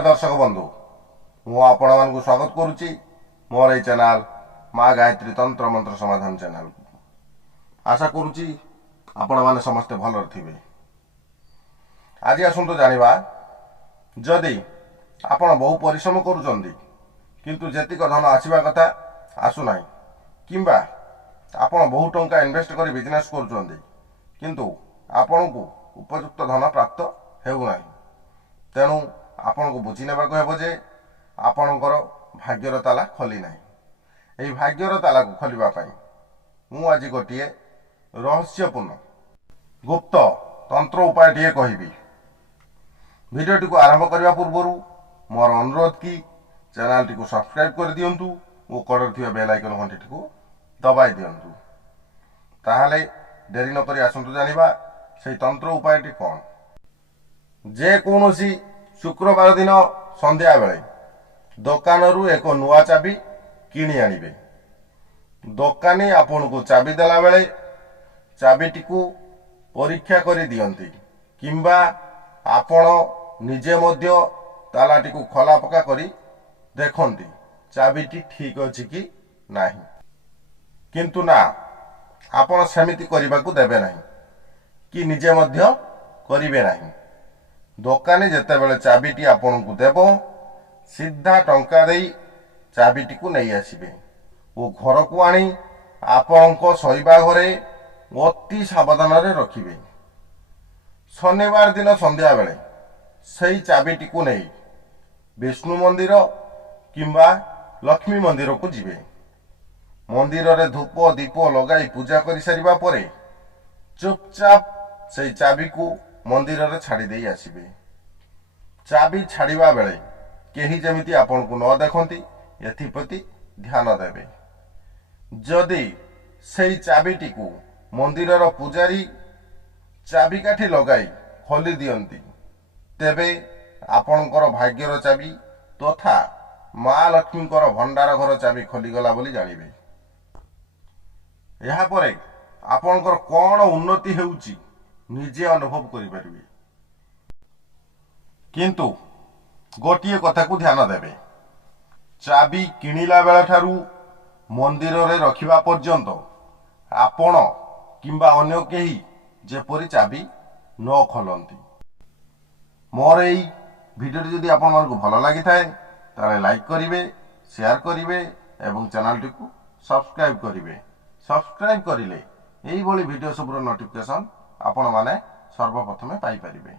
नमस्कार दर्शक बंधु मु आपण मानक स्वागत करुच्ची मोर ये चैनल माँ गायत्री तंत्र मंत्र समाधान चैनल को आशा करुच्ची आपण माने समस्ते भल थे। आज आसतु जानिबा जदि आपण बहु परिश्रम करुचंदी किंतु जेतिक धन आसीबा कथा आसुना किंबा आपण बहु टंका इन्वेस्ट कर बिजनेस करुचंदी किंतु आपण को उपयुक्त धन प्राप्त हेउना तेणु आपण को बुझी नेबा को हेबो जे आपणकर भाग्यर ताला खोली नाही। एही भाग्यर ताला को खोलिबा पई मु आज गोटिए रहस्यपूर्ण गुप्त तंत्र उपाय टिए कहिबी। भिडियोटी को आरंभ करबा पूर्वरु मोर अनुरोध की चैनल टी को सब्सक्राइब कर दियंतु ओ कड़र थिबा बेल आइकन घंटी को दबाई दियंतु। ताहाले देरी न करी आसंतु जानिबा सेही तंत्र उपायटी कोन। जे कोनोसी शुक्रवार दिन संध्या बेले दुकान रु एक नुआ चाबी किणी आनिबे। दुकानी आपन को चाबी देला बेले चाबीटी को परीक्षा करी दियंती किंबा आपण निजे मध्य तालाटी को खोला पका करी देखंती चाबीटी ठीक अछि कि नाही। किंतु ना आपण सेमिति करिबा को देबे नाही कि निजे मध्य करिबे नाही। दुकानी जेते बेले चाबीटी आपण को देबो सीधा टंका देई चाबीटी को नहीं आसीबे ओ घर को आनी आपण को सोइबा घरे अति सावधान रे रखिबे। शनिवार दिन संध्या बेले सही चाबीटी को नहीं विष्णु मंदिर किंबा लक्ष्मी मंदिर को जिबे। मंदिर रे धूप दीप लगाई पूजा करि सारिबा परे चुपचाप सही चाबी को मंदिर रे छाड़ी देई आसीबे। चाबी छाड़िबा बेले केही जेमिति आपण को न देखंती एथिप्रति ध्यान देबे। जदि सही चाबीटी को मंदिर रो पुजारी चाबी काठी लगाई खोली दियंती तेबे आपणकर भाग्यर चाबी तथा माँ लक्ष्मी भंडार घर चाबी खोली गला बोली जानिबे। यहा परे आपणकर कोन उन्नति हेउची निजे अनुभव करि परिबे। किंतु गोटिए कथा को ध्यान देबे चाबी किणिला बेला ठारू मंदिर रे रखिबा पर्यंत आपण किंबा अन्य केही जेपरि चाबी न खोलंती। मोर एई भिडियो जदि आपण मानकु भल लागि थाए ताले लाइक करिवे शेयर करिवे एवं चैनल टी को सब्सक्राइब करिवे। सब्सक्राइब करिले एई भली भिडियो सबरो नोटिफिकेशन आपण माने सर्वप्रथमे पाई परिबे।